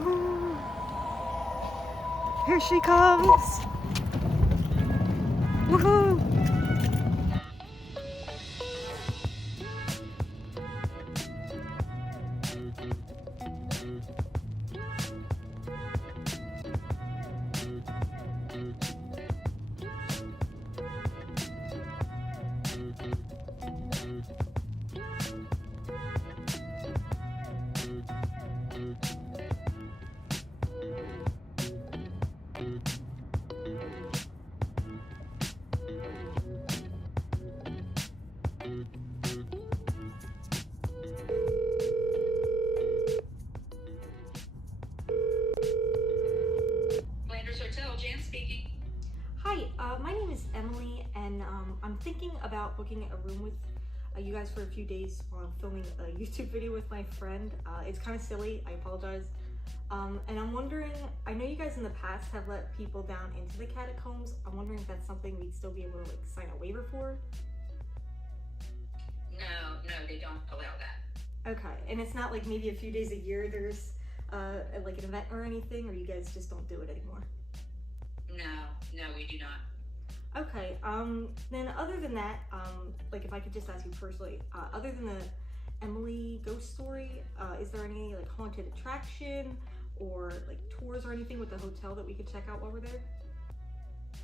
Woohoo! Here she comes! Woohoo! Flanders Hotel, Jan speaking. Hi, my name is Emily, and I'm thinking about booking a room with you guys for a few days while I'm filming a YouTube video with my friend. It's kind of silly, I apologize. And I'm wondering, I know you guys in the past have let people down into the catacombs. I'm wondering if that's something we'd still be able to like sign a waiver for? No, they don't allow that. Okay, and it's not like maybe a few days a year there's like an event or anything, or you guys just don't do it anymore? No, we do not. Okay, then other than that, like if I could just ask you personally, other than the Emily ghost story, is there any like haunted attraction or like tours or anything with the hotel that we could check out while we're there?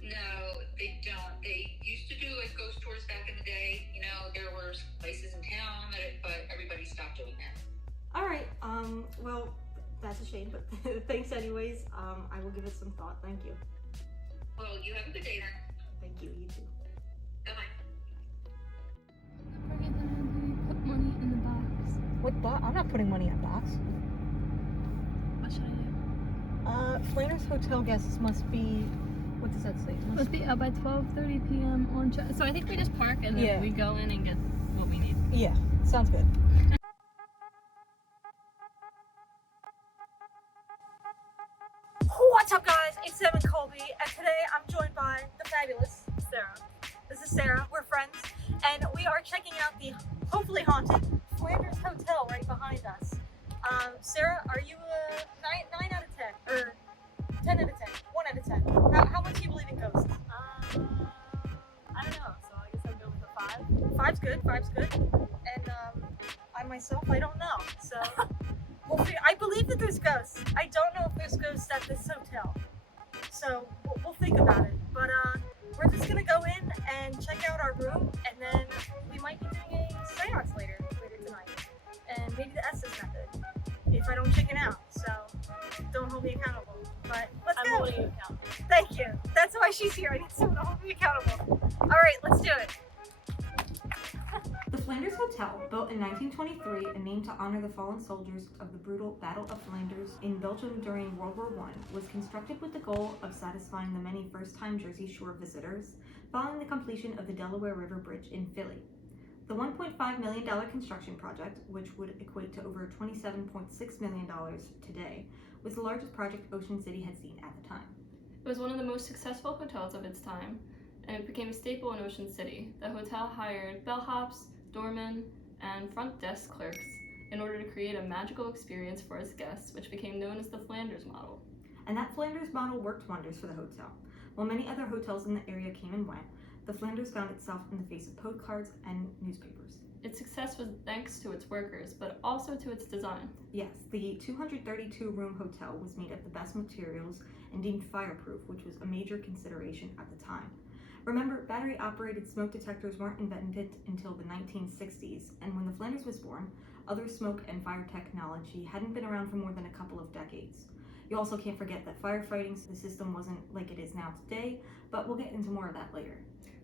No, they don't. They used to do like ghost tours back in the day. You know, there were places in town but everybody stopped doing that. All right, well, that's a shame, but thanks anyways. I will give it some thought. Thank you. Well, you have a good day then. Thank you, you too. Bye-bye. Put money in the box. What box? I'm not putting money in a box. What should I do? Flanders Hotel guests must be, what does that say? Must be out by 12:30 p.m. on so I think we just park and then we go in and get what we need. Yeah, sounds good. What's up guys, it's Sam and Colby, and today I'm joined by the fabulous Sarah. This is Sarah, we're friends, and we are checking out the hopefully haunted Flanders Hotel right behind us. Sarah, are you a 9 out of 10, or 10 out of 10, 1 out of 10? How much do you believe in ghosts? I don't know, so I guess I'll go with a 5. Five's good, and I myself, I don't know, so... I believe that there's ghosts. I don't know if there's ghosts at this hotel. So we'll think about it. But we're just gonna go in and check out our room, and then we might be doing a seance later tonight. And maybe the S's method, if I don't chicken out. So don't hold me accountable. But let's go. I'm holding you accountable. Thank you. That's why she's here. I need someone to hold me accountable. All right, let's do it. The Flanders Hotel, built in 1923 and named to honor the fallen soldiers of the brutal Battle of Flanders in Belgium during World War I, was constructed with the goal of satisfying the many first-time Jersey Shore visitors following the completion of the Delaware River Bridge in Philly. The $1.5 million construction project, which would equate to over $27.6 million today, was the largest project Ocean City had seen at the time. It was one of the most successful hotels of its time, and it became a staple in Ocean City. The hotel hired bellhops, doormen, and front desk clerks in order to create a magical experience for its guests, which became known as the Flanders model. And that Flanders model worked wonders for the hotel. While many other hotels in the area came and went, the Flanders found itself in the face of postcards and newspapers. Its success was thanks to its workers, but also to its design. Yes, the 232-room hotel was made of the best materials and deemed fireproof, which was a major consideration at the time. Remember, battery-operated smoke detectors weren't invented until the 1960s, and when the Flanders was born, other smoke and fire technology hadn't been around for more than a couple of decades. You also can't forget that firefighting system wasn't like it is now today, but we'll get into more of that later.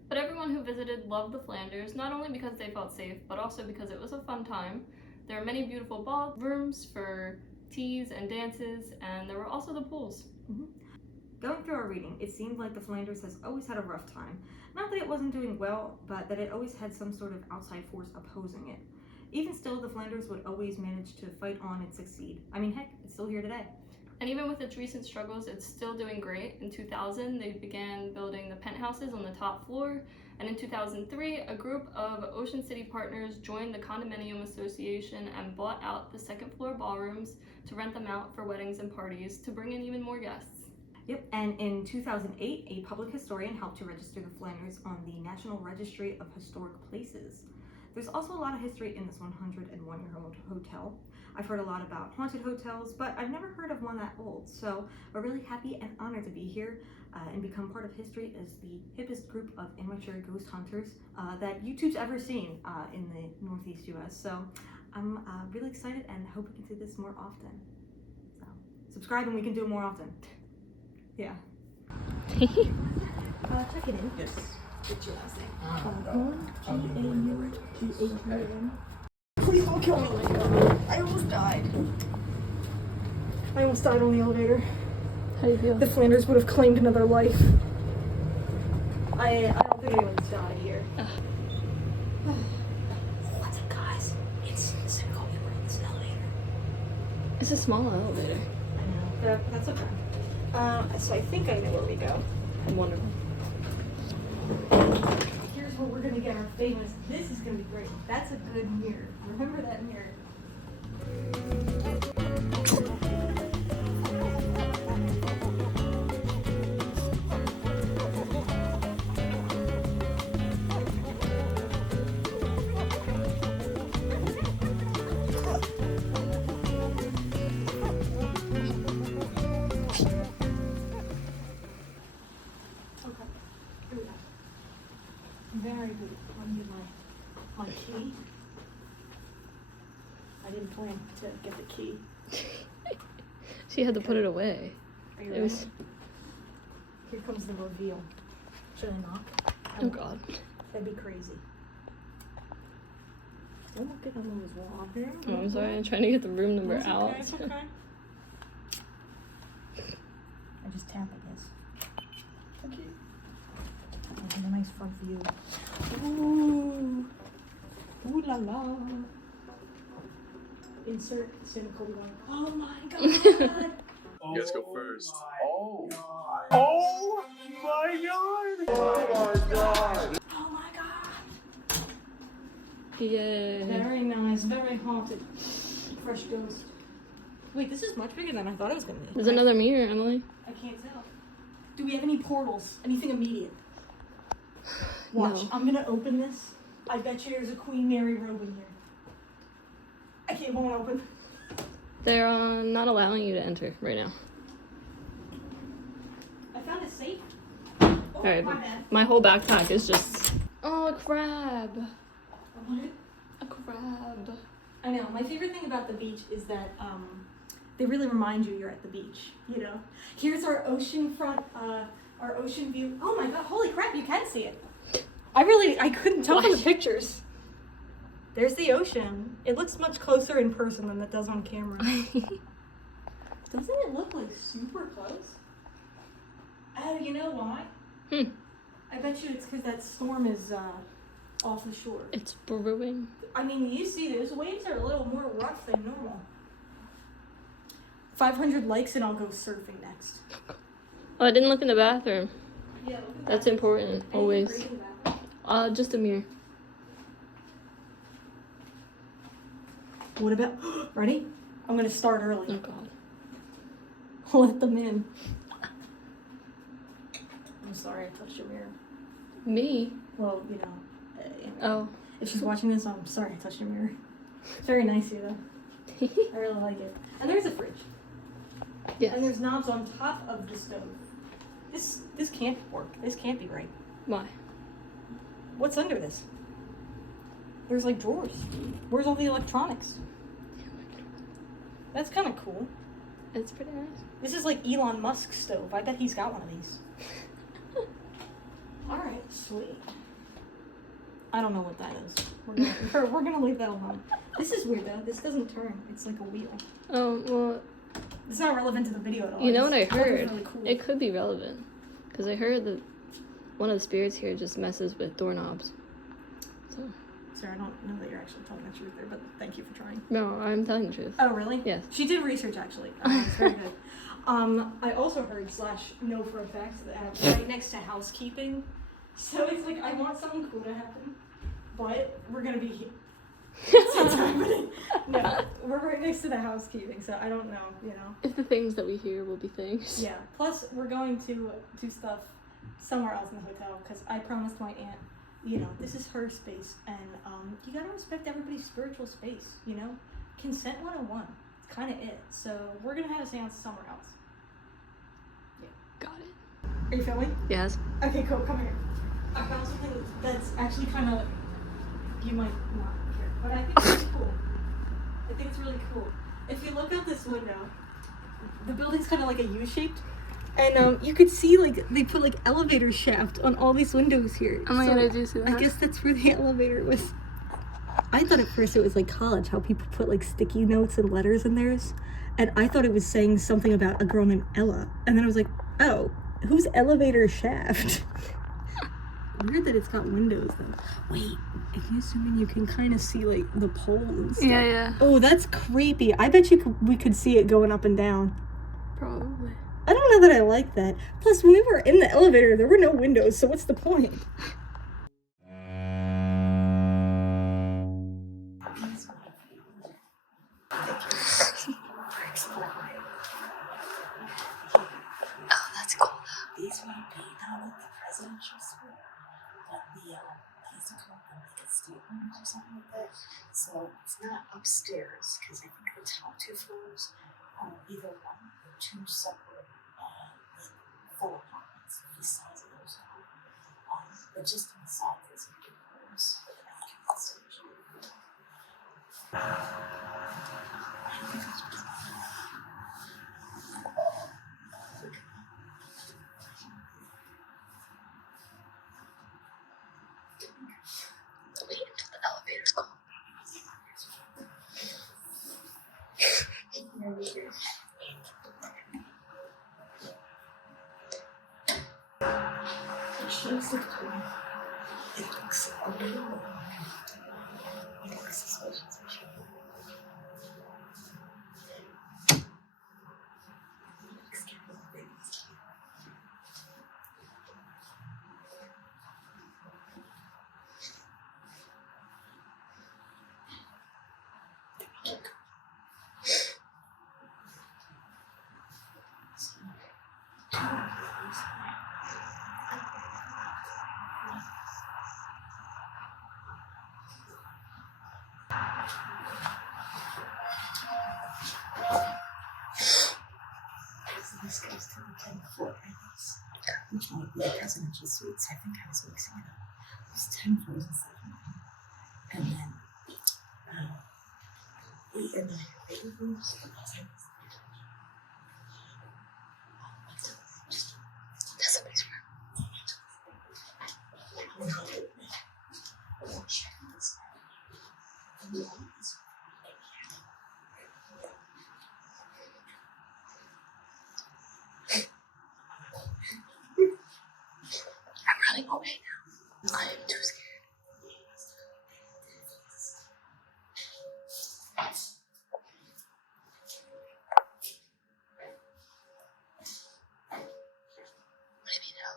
But everyone who visited loved the Flanders, not only because they felt safe, but also because it was a fun time. There were many beautiful ballrooms for teas and dances, and there were also the pools. Going through our reading, it seemed like the Flanders has always had a rough time. Not that it wasn't doing well, but that it always had some sort of outside force opposing it. Even still, the Flanders would always manage to fight on and succeed. I mean, heck, it's still here today. And even with its recent struggles, it's still doing great. In 2000, they began building the penthouses on the top floor, And in 2003, a group of Ocean City partners joined the condominium association and bought out the second floor ballrooms to rent them out for weddings and parties to bring in even more guests. Yep, and in 2008, a public historian helped to register the Flanders on the National Registry of Historic Places. There's also a lot of history in this 101-year-old hotel. I've heard a lot about haunted hotels, but I've never heard of one that old, so we're really happy and honored to be here and become part of history as the hippest group of amateur ghost hunters that YouTube's ever seen in the Northeast US. So I'm really excited and hope we can do this more often. So subscribe and we can do it more often. Yeah. Check it in. Yes. What's your last name? G-A-U-G-H-U-N. Please don't kill me like that. I almost died. I almost died on the elevator. How do you feel? The Flanders would have claimed another life. I don't think anyone's died here. What's up, guys? It's Sam and Colby. We're in this elevator. It's a small elevator. I know. That's okay. So I think I know where we go. Wonderful. Here's where we're gonna get our famous. This is gonna be great. That's a good mirror. Remember that mirror. Very good. Let me get my key. I didn't plan to get the key. She had to put it away. Are you It ready? was. Here comes the reveal. Should I knock? Oh God. That'd be crazy. Don't look at them as well. Oh, I'm sorry. I'm trying to get the room number It's out. okay, it's okay. I just tap, I guess. Okay. And a nice front view. Ooh. Ooh la la. Insert Sam and Colby-styled. Oh my god. You guys go first. Oh my god. Oh my god. Oh my god. Yay. Very nice, very haunted. Fresh ghost. Wait, this is much bigger than I thought it was gonna be. There's another mirror, Emily. I can't tell. Do we have any portals? Anything immediate? Watch, No. I'm gonna open this. I bet you there's a Queen Mary robe in here. I can't, won't open. They're not allowing you to enter right now. I found a safe. Oh, Alright, my bad. my whole backpack is just. Oh, a crab. I want it. A crab. I know. My favorite thing about the beach is that they really remind you you're at the beach. You know. Here's our ocean front, our ocean view. Oh my god! Holy crap! You can see it. I couldn't tell from the pictures. There's the ocean. It looks much closer in person than it does on camera. Doesn't it look like super close? Oh, you know why? I bet you it's because that storm is off the shore. It's brewing. I mean, you see those waves are a little more rough than normal. 500 likes and I'll go surfing next. Oh, I didn't look in the bathroom. Yeah, look at That's that. important, Anything always. great in the bathroom? Just a mirror. What about, ready? I'm gonna start early. Oh God. Let them in. I'm sorry I touched your mirror. Me? Well, you know. Oh. If she's watching this, I'm sorry I touched your mirror. Very nice here though. I really like it. And there's a fridge. Yes. And there's knobs on top of the stove. This can't work. This can't be right. Why? What's under this? There's like drawers. Where's all the electronics? That's kind of cool. It's pretty nice. This is like Elon Musk's stove. I bet he's got one of these. Alright, sweet. I don't know what that is. We're gonna leave that alone. This is weird though. This doesn't turn. It's like a wheel. Oh, well, It's not relevant to the video at all. you know what I thought it was heard? really cool. It could be relevant. Because I heard that one of the spirits here just messes with doorknobs. So. Sorry, I don't know that you're actually telling the truth there, but thank you for trying. No, I'm telling the truth. Oh, really? Yes. She did research, actually. It's very good. I also heard / know for a fact that right next to housekeeping, So it's like, I want something cool to happen, but we're gonna be here. It's happening. No, we're right next to the housekeeping, so I don't know, you know. If the things that we hear will be things. Yeah, plus we're going to do stuff somewhere else in the hotel, because I promised my aunt, you know, this is her space, and you gotta respect everybody's spiritual space, you know? Consent 101, it's kind of it. So we're gonna have a seance somewhere else. Yeah. Got it. Are you filming? Yes. Okay, cool, come here. I found something that's actually kind of, you might not hear, but I think it's really cool. I think it's really cool. If you look out this window, the building's kind of like a U-shaped, and you could see like they put like elevator shaft on all these windows here. Oh my god, I do see that. I guess that's where the elevator was. I thought at first it was like college, how people put like sticky notes and letters in theirs, and I thought it was saying something about a girl named Ella, and then I was like, oh, who's elevator shaft? Weird that it's got windows though. Wait, if you zoom in, you can kind of see like the pole and stuff. Yeah. Oh, that's creepy. I bet we could see it going up and down. Probably. I don't know that I like that. Plus, when we were in the elevator, there were no windows, so what's the point? Oh, that's cool though. These might be down at the presidential school, but the these are called like a staterooms or something like that. So it's not upstairs because I think the top 2 floors are either 1 or 2 separate like full apartments. The size of those are. But just inside there's a big rooms with an occupancy. Wait until the elevator's gone. It looks a little it looks suspicious. This goes to the 10th floor, I guess, which might be the presidential suites. I think I was mixing it up. There's 10 floors instead of 9. And then, and then I have bigger rooms. That's somebody's room. I'm running away now. I am too scared. What do you mean now?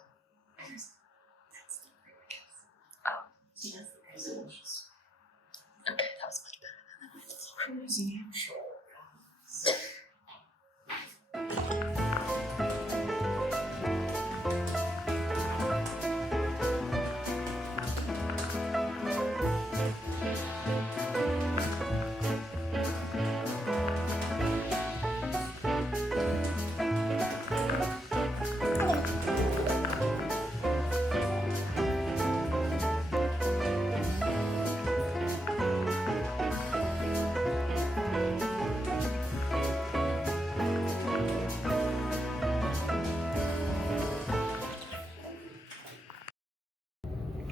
That's the previous. Oh, See, that's the presidential suite. okay, that was much better than that. It's crazy, I'm sure.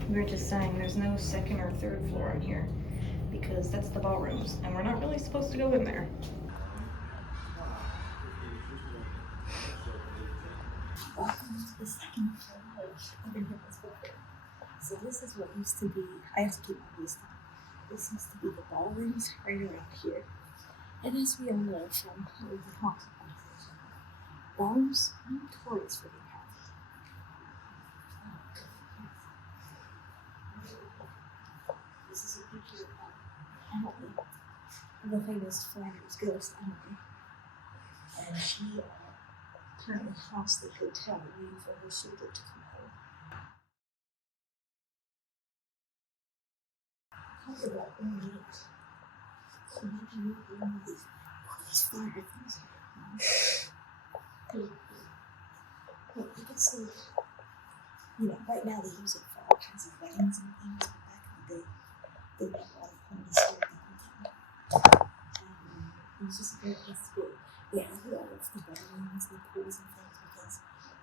We were just saying there's no 2nd or 3rd floor in here because that's the ballrooms and we're not really supposed to go in there. Welcome to the 2nd floor of Everyone's Building. So this is what used to be, I have to keep my voice down. This used to be the ballrooms right around here. And as we all know from the consequences, ballrooms are notorious for being haunted. Emily, the famous Flanders ghost Emily, and she currently haunts the hotel waiting for her soldier to come home. Talk about ornate. Imagine you doing these fire things. But you can see, right now they use it for all kinds of weddings and things, but back in the day, they had a lot of parties here at the hotel. It was just a great place to be. They had all of the ballrooms, the pools and things because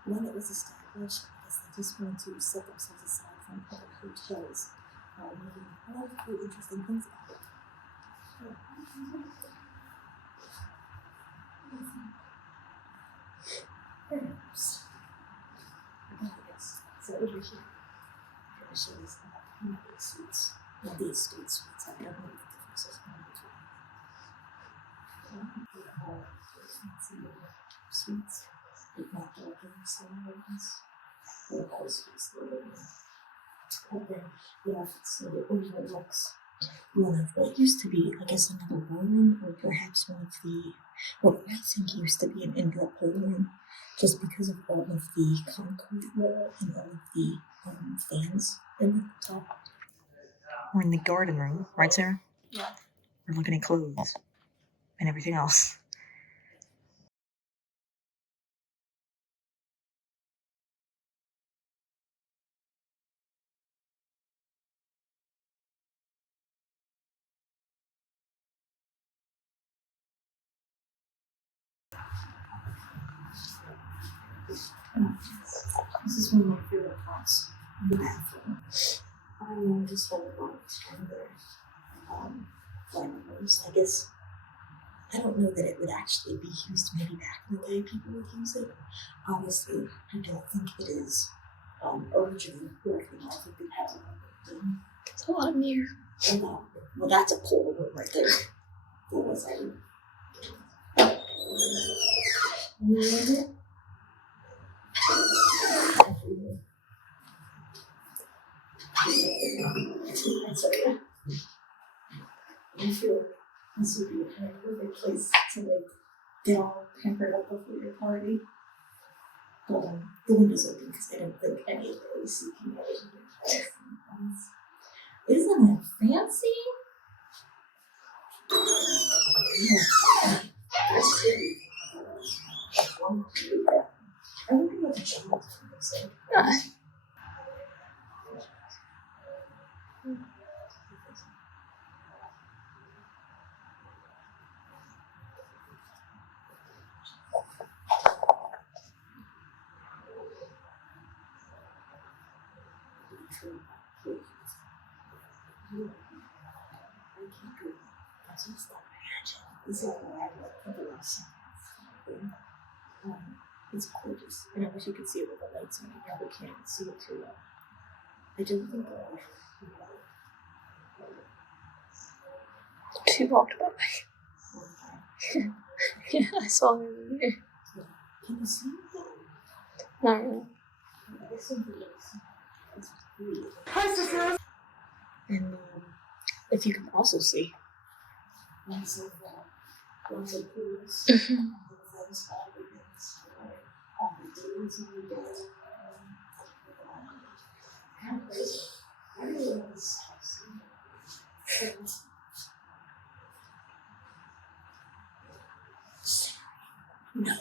when it was established, I guess they just wanted to set themselves aside from other hotels. Maybe a lot of really interesting things about it. Perhaps. So over here, I'm show these suites. Not these state suites. I don't know what the difference is between them. Fancy suites. With not dark ceilings. And of course, it's the and then, so it overlooks one of what used to be, I guess, another ballroom, or perhaps one of the, what I think used to be an indoor playroom, just because of all of the concrete wall and all of the fans in the top. We're in the garden room, right, Sarah? Yeah. We're looking at clothes and everything else. This is one of my favorite parts of the bathroom. I just have a lot of stronger flammers. I guess I don't know that it would actually be used maybe back in the day people would use it. Honestly, I don't think it is original working off of the pattern. It's a lot of mirror. Well, that's a pole right there. What was that? That's okay. I feel like this would be a perfect place to get all pampered up before your party. But the window's open because I don't think any of the AC can get in here. Isn't that fancy? Yeah. That's pretty. I wonder what the child looks like. This is what I like for the last it's gorgeous. And I wish you could see it with the lights on. You probably can't see it too well. I don't think She walked by. Yeah, I saw her in there. Can you see it? Not really. Hi, sister! And if you can also see, lots of pools, I really love this house. No.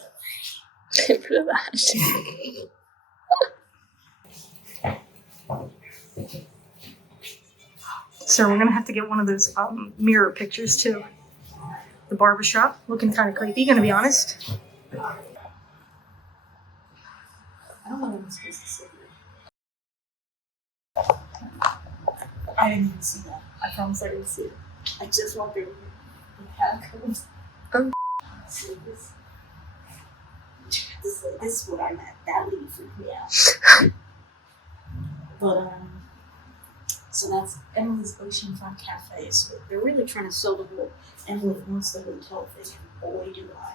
Get rid of that. So we're gonna have to get one of those mirror pictures too. The barbershop looking kind of creepy, gonna be honest. I don't know what I'm supposed to say. I didn't even see that. I promise I didn't see it. I just walked over here. The catacombs. See this? This is what I'm at. That lady freaked me out. But so that's Emily's Oceanfront Cafe. So they're really trying to sell the whole Emily wants the hotel thing. Boy, do I.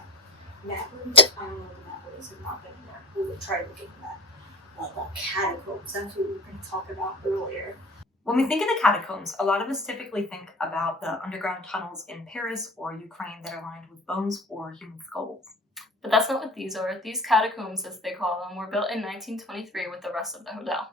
Matlin? I don't know what the Matlin is. I've not been there. We would try to look at that. Like catacombs. That's what we were going to talk about earlier. When we think of the catacombs, a lot of us typically think about the underground tunnels in Paris or Ukraine that are lined with bones or human skulls. But that's not what these are. These catacombs, as they call them, were built in 1923 with the rest of the hotel.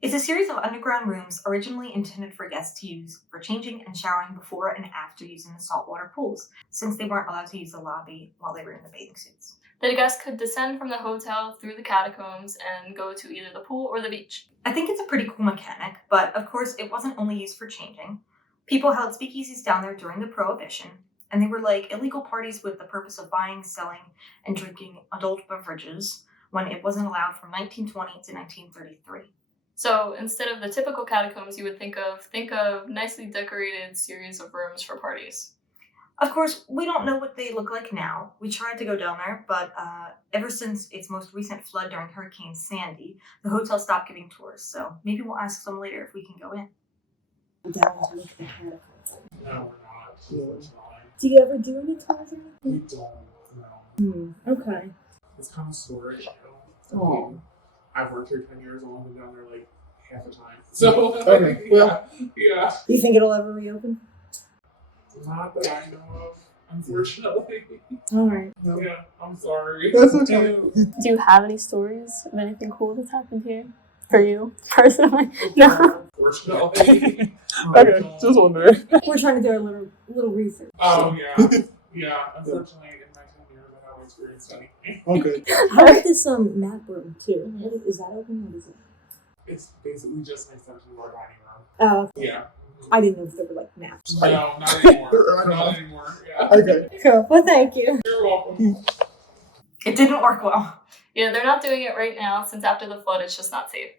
It's a series of underground rooms originally intended for guests to use for changing and showering before and after using the saltwater pools, since they weren't allowed to use the lobby while they were in the bathing suits. That a guest could descend from the hotel through the catacombs and go to either the pool or the beach. I think it's a pretty cool mechanic, but of course it wasn't only used for changing. People held speakeasies down there during the Prohibition, and they were like illegal parties with the purpose of buying, selling, and drinking adult beverages when it wasn't allowed from 1920 to 1933. So instead of the typical catacombs you would think of nicely decorated series of rooms for parties. Of course, we don't know what they look like now. We tried to go down there, but ever since its most recent flood during Hurricane Sandy, the hotel stopped giving tours, so maybe we'll ask them later if we can go in. Down to look at the catacombs. No, we're not. Unfortunately. Do you ever do any tours or We anything? don't. No. Okay. It's kind of storage. Oh. I've worked here 10 years. I've only been down there like half the time. So, Okay, well. yeah. Do you think it'll ever reopen? Not that I know of, unfortunately. All right. Yeah, I'm sorry. That's okay. Do you have any stories of anything cool that's happened here? For you, personally? No. Unfortunately. Okay, just wondering. We're trying to do a little research. Oh, yeah. Yeah, unfortunately, in my 10 years, I haven't experienced anything. Okay. How about this map room too? Is that open? What is it? It's basically just an extension of our dining room. Oh, Yeah. I didn't know if there were like maps. No, not anymore. Not anymore. Yeah. Okay. Cool. Well, thank you. You're welcome. It didn't work well. Yeah, they're not doing it right now since after the flood it's just not safe.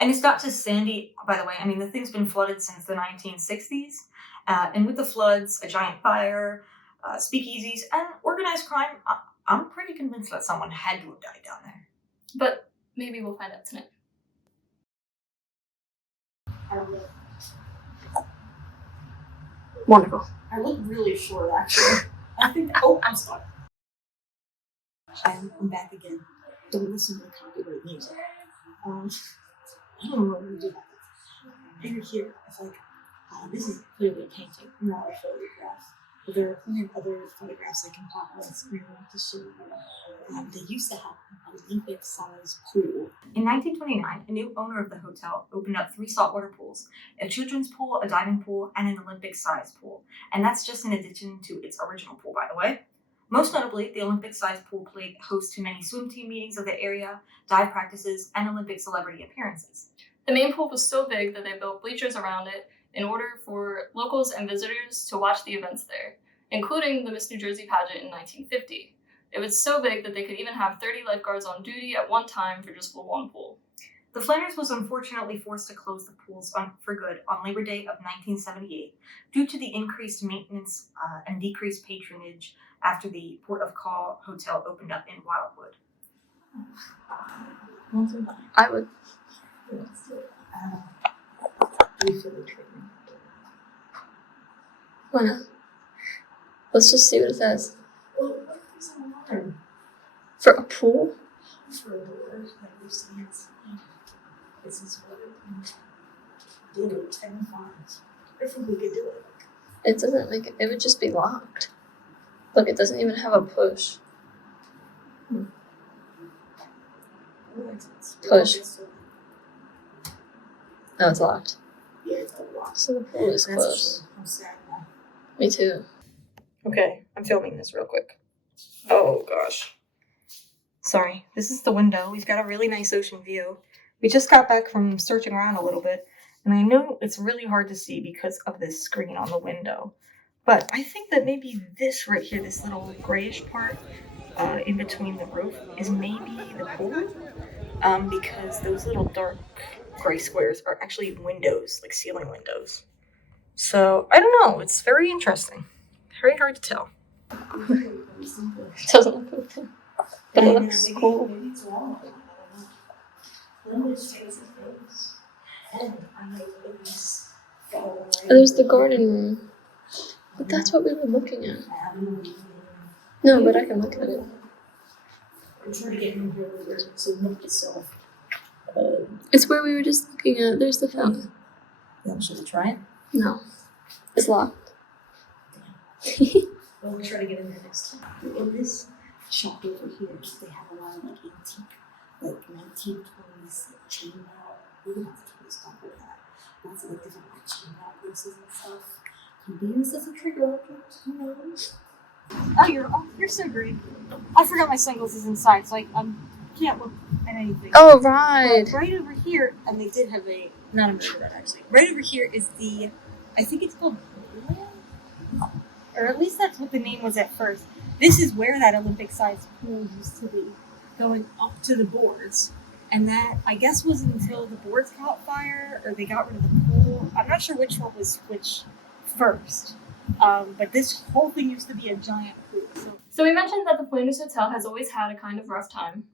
And it's not just Sandy, by the way. I mean, the thing's been flooded since the 1960s. And with the floods, a giant fire, speakeasies, and organized crime, I'm pretty convinced that someone had to have died down there. But maybe we'll find out tonight. Wonderful. I look really short, actually. I think. Oh, I'm sorry. I'm back again. Don't listen to the copyright music. I don't know what I'm doing. Over here, it's like, this is clearly a painting, not a photograph. But there are plenty of other photographs I can pop on the screen to show you. They used to have an Olympic-sized pool. In 1929, a new owner of the hotel opened up 3 saltwater pools, a children's pool, a diving pool, and an Olympic-sized pool. And that's just in addition to its original pool, by the way. Most notably, the Olympic-sized pool played host to many swim team meetings of the area, dive practices, and Olympic celebrity appearances. The main pool was so big that they built bleachers around it in order for locals and visitors to watch the events there, including the Miss New Jersey pageant in 1950. It was so big that they could even have 30 lifeguards on duty at one time for just one pool. The Flanders was unfortunately forced to close the pools for good on Labor Day of 1978 due to the increased maintenance and decreased patronage after the Port of Call Hotel opened up in Wildwood. I would. Why not? Let's just see what it says. For a pool? For the work that we've seen inside. This is what it did it 10 times. I think we could do it. It doesn't it would just be locked. Look, it doesn't even have a push. Push. No, it's locked. Yeah, it's locked. So the pool is closed. I'm sad now. Me too. Okay, I'm filming this real quick. Oh gosh. Sorry, this is the window. We've got a really nice ocean view. We just got back from searching around a little bit, and I know it's really hard to see because of this screen on the window. But I think that maybe this right here, this little grayish part in between the roof, is maybe the pool. Because those little dark gray squares are actually windows, like ceiling windows. So, I don't know. It's very interesting. Very hard to tell. It doesn't look okay. But it looks cool. Maybe it's wrong. I don't know. Let me just face it face. And I know it was Oh, there's the garden room. But that's what we were looking at. No, but I can look at it. I'm trying to get him here so not itself. It's where we were just looking at. There's the fountain. Yeah, should we try it? No. It's locked. Well, we'll try to get in there next time. In this shop over here, they have a lot of like antique, like 1920s like chain mail. We don't have to do stuff like that. Lots of like different like chain mail pieces and stuff. Can be used as a trigger object, who knows? Oh, you're so great. I forgot my sunglasses inside, so I can't look at anything. Oh, right. But right over here, and they did have a, not a mirror that actually. Right over here is the, I think it's called, or at least that's what the name was at first. This is where that Olympic-sized pool used to be, going up to the boards. And that, I guess, was until the boards caught fire, or they got rid of the pool. I'm not sure which one was which first. But this whole thing used to be a giant pool. So we mentioned that the Flanders Hotel has always had a kind of rough time.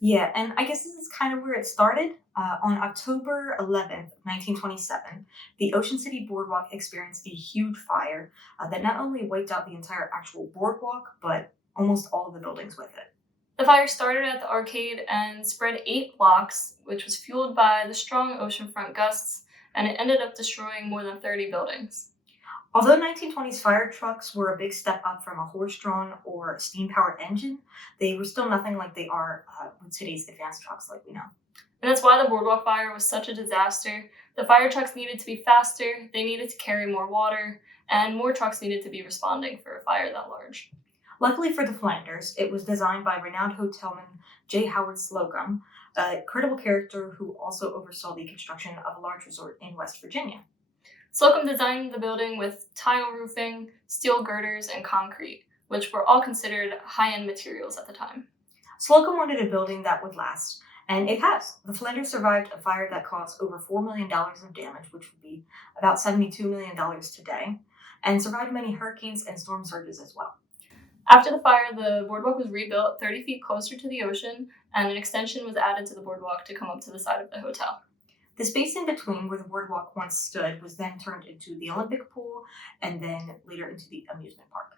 Yeah, and I guess this is kind of where it started. On October 11th, 1927, the Ocean City Boardwalk experienced a huge fire that not only wiped out the entire actual boardwalk, but almost all of the buildings with it. The fire started at the arcade and spread 8 blocks, which was fueled by the strong oceanfront gusts, and it ended up destroying more than 30 buildings. Although 1920s fire trucks were a big step up from a horse-drawn or steam-powered engine, they were still nothing like they are with today's advanced trucks like we know. And that's why the boardwalk fire was such a disaster. The fire trucks needed to be faster, they needed to carry more water, and more trucks needed to be responding for a fire that large. Luckily for the Flanders, it was designed by renowned hotelman J. Howard Slocum, a credible character who also oversaw the construction of a large resort in West Virginia. Slocum designed the building with tile roofing, steel girders, and concrete, which were all considered high-end materials at the time. Slocum wanted a building that would last, and it has. The Flanders survived a fire that caused over $4 million of damage, which would be about $72 million today, and survived many hurricanes and storm surges as well. After the fire, the boardwalk was rebuilt 30 feet closer to the ocean, and an extension was added to the boardwalk to come up to the side of the hotel. The space in between where the boardwalk once stood was then turned into the Olympic pool and then later into the amusement park.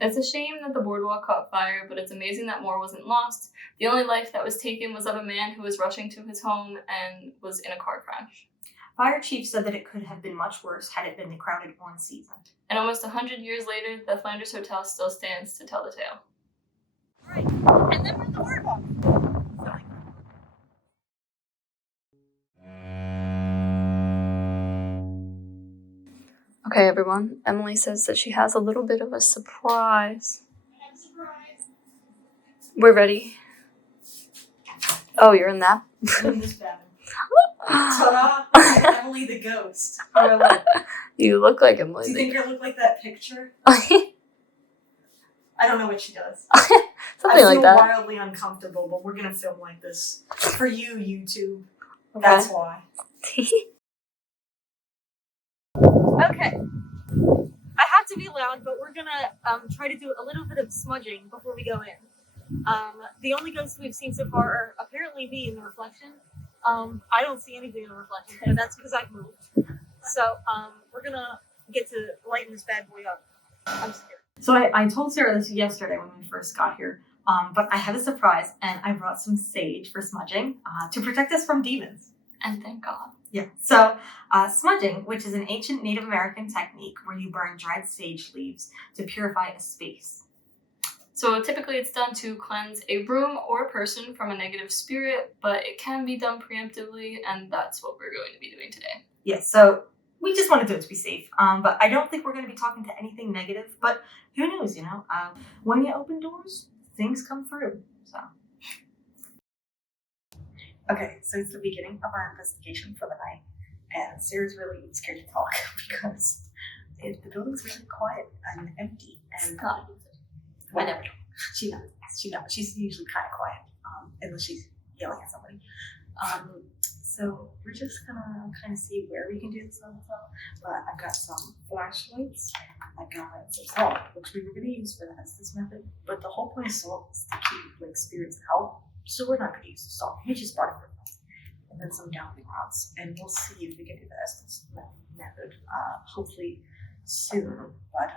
It's a shame that the boardwalk caught fire, but it's amazing that more wasn't lost. The only life that was taken was of a man who was rushing to his home and was in a car crash. Fire chief said that it could have been much worse had it been the crowded one season. And almost 100 years later, the Flanders Hotel still stands to tell the tale. Right, and then we're at the boardwalk. Okay, everyone. Emily says that she has a little bit of a surprise. We're ready. Oh, you're in that? In this bed. Ta-da! Emily the ghost. You look like Emily. Do you think I look like that picture? I don't know what she does. Something like that. I feel wildly uncomfortable, but we're gonna film like this for you, YouTube. Okay. That's why. Okay. I have to be loud, but we're gonna try to do a little bit of smudging before we go in. The only ghosts we've seen so far are apparently me in the reflection. I don't see anything in the reflection, but that's because I've moved. So we're gonna get to lighten this bad boy up. I'm scared. So I told Sarah this yesterday when we first got here, but I have a surprise, and I brought some sage for smudging to protect us from demons. And thank God. Yeah. So smudging, which is an ancient Native American technique where you burn dried sage leaves to purify a space. So typically it's done to cleanse a room or a person from a negative spirit, but it can be done preemptively, and that's what we're going to be doing today. Yeah, so we just want to do it to be safe. But I don't think we're going to be talking to anything negative, but who knows, you know? When you open doors, things come through, so. Okay, so it's the beginning of our investigation for the night, and Sarah's really scared to talk because the building's really quiet and empty. And I never talk. She knows. She's usually kind of quiet, unless she's yelling at somebody. So we're just gonna kind of see where we can do this on the top. But I've got some flashlights. I got some salt, which we were gonna use for this method. But the whole point of salt is to keep like spirits out. So we're not gonna use the salt. We just brought it for us. And then some downing rods, and we'll see if we can do the Estes method. Hopefully soon. But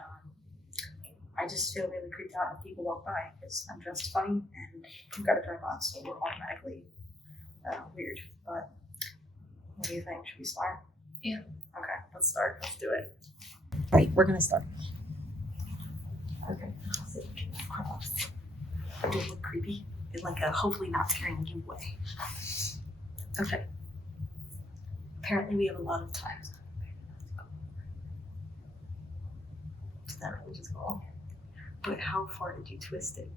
I just feel really creeped out when people walk by because I'm dressed funny and I've got a drive on, so we're automatically weird. But what do you think? Should we start? Yeah. Okay, let's start. Let's do it. All right, we're gonna start. Okay. Does it look creepy? It's like hopefully not scaring you away. Okay. Apparently we have a lot of time. Does that really just go off? But how far did you twist it?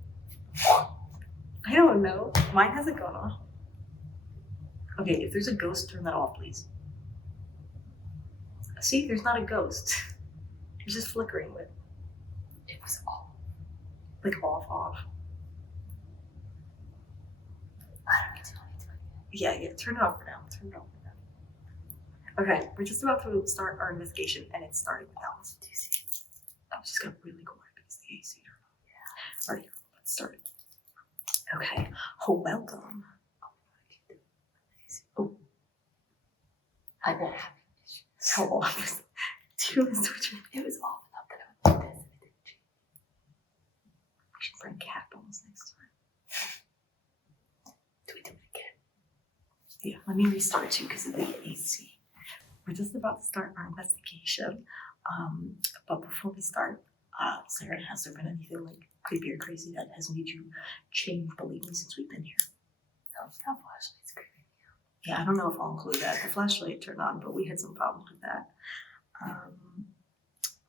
I don't know. Mine hasn't gone off. Okay, if there's a ghost, turn that off, please. See, there's not a ghost. It's just flickering with. It was off. Like off. I don't need to know anything. Yeah, turn it off for now. Turn it off for now. Okay, we're just about to start our investigation, and it's starting with Alice. Do you see it? I'm just gonna really quiet because the AC turned on. Yeah. Alright, let's start. Okay. Oh, welcome. Oh. I got having issues. How long was it? Do you want to switch it? It was off enough that I would do this and it didn't change. We should bring cat bones next time. Do we do it again? Yeah, let me restart too because of the AC. We're just about to start our investigation. But before we start, Sarah, has there been anything like creepy or crazy that has made you change believing since we've been here? No, it's not flashlight's creepy. Yeah, I don't know if I'll include that. The flashlight turned on, but we had some problems with that.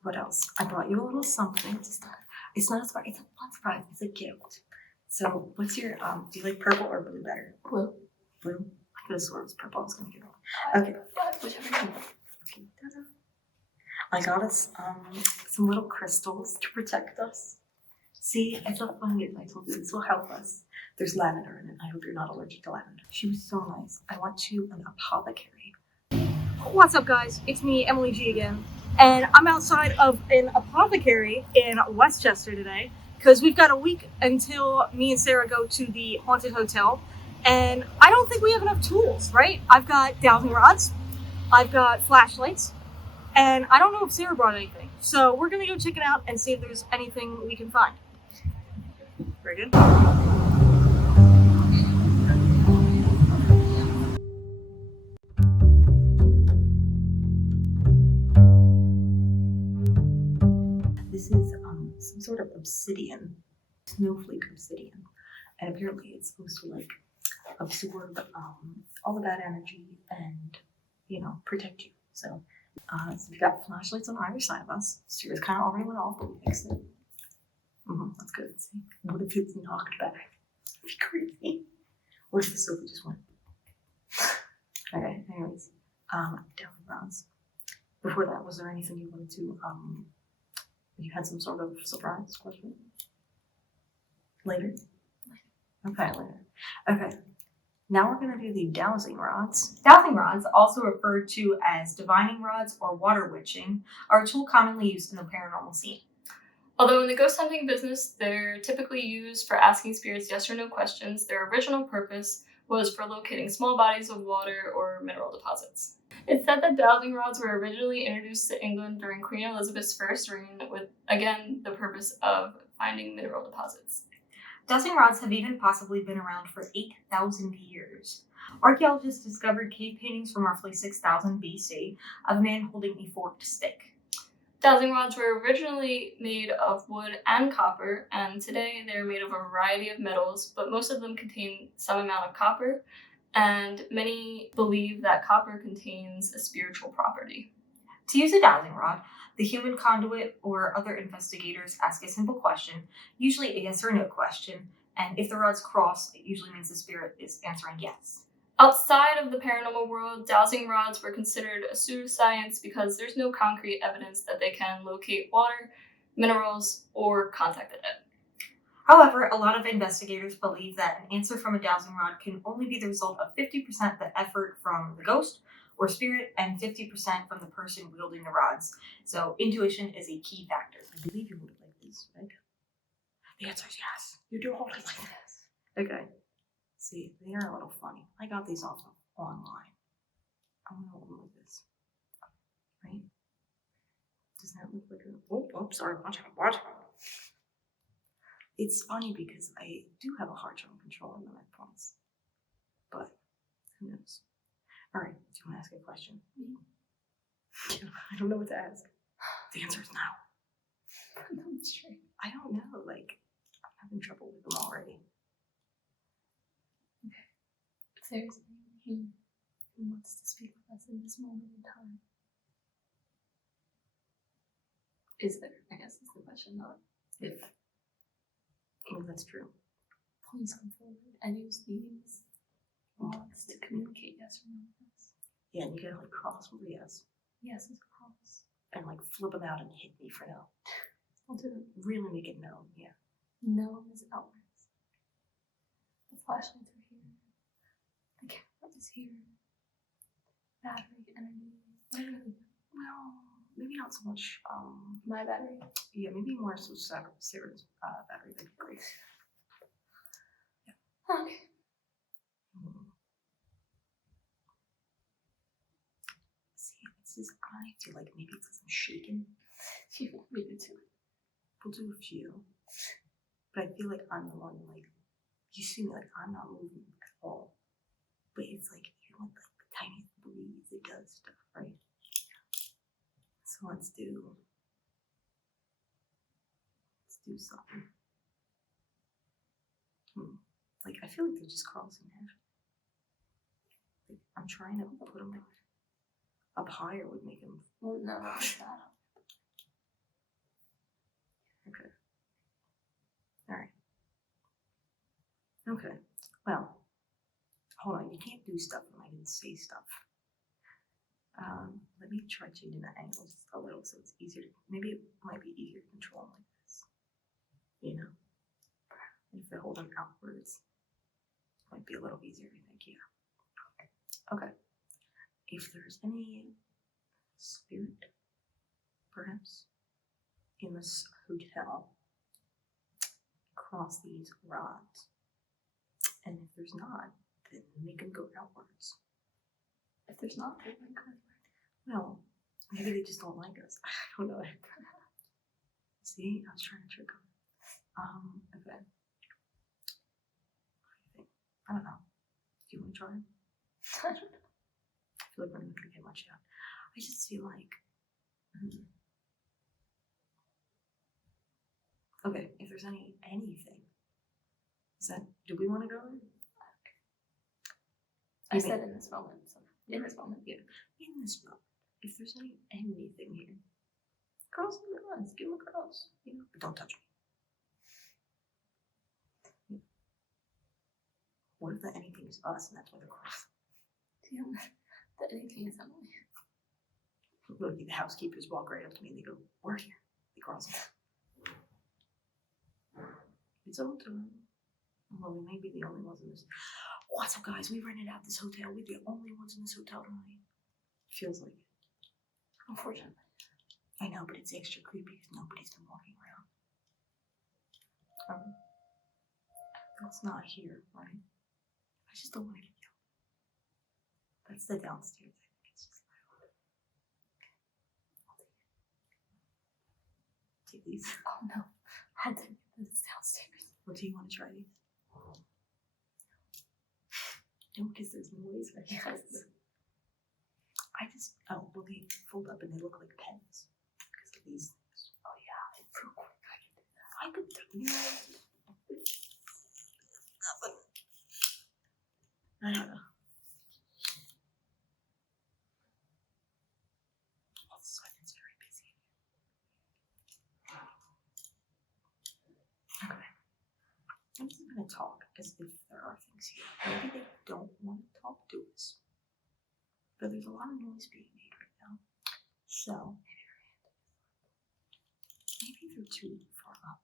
What else? I brought you a little something to start. It's not a surprise. It's not a surprise. It's a gift. So, what's your do you like purple or blue better? Blue. Blue. I could have sworn it was purple. I was gonna get it. Okay. Whichever you want. Okay. Ta-da. I got us some little crystals to protect us. See, it's a fun gift. I told you this will help us. There's lavender in it. I hope you're not allergic to lavender. She was so nice. I want you an apothecary. What's up, guys? It's me, Emily G again, and I'm outside of an apothecary in Westchester today because we've got a week until me and Sarah go to the haunted hotel, and I don't think we have enough tools, right? I've got dowsing rods, I've got flashlights, and I don't know if Sarah brought anything. So we're gonna go check it out and see if there's anything we can find. Very good. This is some sort of obsidian, snowflake obsidian, and apparently it's supposed to like absorb all the bad energy and protect you. So, so we got flashlights on either side of us. Sarah's kind of already went off, but we fixed it. That's good. See, what if it's knocked back? That'd be crazy. What if the sofa just went? Okay. Anyways, down rounds. Before that, was there anything you wanted to You had some sort of surprise question? Later? Okay, later. Okay. Now we're going to do the dowsing rods. Dowsing rods, also referred to as divining rods or water witching, are a tool commonly used in the paranormal scene. Although in the ghost hunting business, they're typically used for asking spirits yes or no questions, their original purpose was for locating small bodies of water or mineral deposits. It's said that dowsing rods were originally introduced to England during Queen Elizabeth's first reign with, again, the purpose of finding mineral deposits. Dowsing rods have even possibly been around for 8,000 years. Archaeologists discovered cave paintings from roughly 6,000 BC of a man holding a forked stick. Dowsing rods were originally made of wood and copper, and today they're made of a variety of metals, but most of them contain some amount of copper, and many believe that copper contains a spiritual property. To use a dowsing rod, the human conduit or other investigators ask a simple question, usually a yes or no question, and if the rods cross, it usually means the spirit is answering yes. Outside of the paranormal world, dowsing rods were considered a pseudoscience because there's no concrete evidence that they can locate water, minerals, or contact the dead. However, a lot of investigators believe that an answer from a dowsing rod can only be the result of 50% the effort from the ghost or spirit and 50% from the person wielding the rods. So intuition is a key factor. I believe you hold it like this, right? The answer is yes. You do hold it like this. Okay. See, they are a little funny. I got these off online. I'm gonna hold them like this. Right? Doesn't that look like a sorry, watch. It's funny because I do have a hard time controlling the red points. But who knows? Alright, do you want to ask a question? I don't know what to ask. The answer is no. No, it's true. I don't know. Like, I'm having trouble with them already. If there's anyone here who wants to speak with us in this moment in time, is there? I guess is the question, not if. Oh, that's true. Please come forward and use these logs to communicate yes or no with us. Yeah, and you gotta like cross over yes. Yes is a cross. And like flip them out and hit me for no. I'll do it. Really make it known, yeah. No is outwards. The flashlights are here. The camera is here. Battery, energy. Literally. Well, maybe not so much, My battery. yeah, maybe more so Sarah's battery, that'd be great. Okay. See, it's just, I feel like maybe it's because I'm shaking. You want me to do it? We'll do a few. But I feel like I'm the one, like, you see me, like, I'm not moving at all. But it's like, even with like the tiniest breeze, it does stuff, right? So let's do something. Like, I feel like they're just crossing half. Like, I'm trying to put them like, up higher would make them. Well, no, it's not. Okay. Alright. Okay. Well, hold on. You can't do stuff when I didn't say stuff. Let me try changing the angle just a little so it's easier. Maybe it might be easier to control like this. You know? And if I hold them outwards, it might be a little easier, I think, yeah. Okay. If there's any spirit, perhaps, in this hotel, cross these rods. And if there's not, then make them go outwards. If there's not, then like, Well, maybe they just don't like us. I don't know. See, I was trying to trick them. Okay. What do you think? I don't know. Do you want to try? I don't know. I feel like we're not going to get much out. I just feel like. Okay, if there's anything. Is that, do we want to go in? I said in this moment, so in this moment. Yeah. In this moment. If there's anything here, cross the lines, give them a cross. You know, but don't touch me. Yeah. What if the anything is us and that's why they're cross? Yeah, the anything is Emily. Look, the housekeepers walk right up to me and they go, "We're here." They cross me. It's all time. Well, we may be the only ones in this. What's up, guys? We rented out this hotel. We're the only ones in this hotel tonight. Feels like it. Unfortunately. I know, but it's extra creepy because nobody's been walking around. That's not here, right? I just don't want to get yelled. That's the downstairs. I think it's just loud. I'll take these. Oh no, I'll take this downstairs. Or do you want to try these? No, because there's noise right here. Oh, well, they fold up and they look like pens because of these things. Oh yeah, it's so quick. I could do nothing. I don't know. All of a sudden, it's very busy. Okay. I'm just going to talk as if there are things here. Maybe they don't want to talk to us. But there's a lot of noise being made right now. So, maybe they're too far up.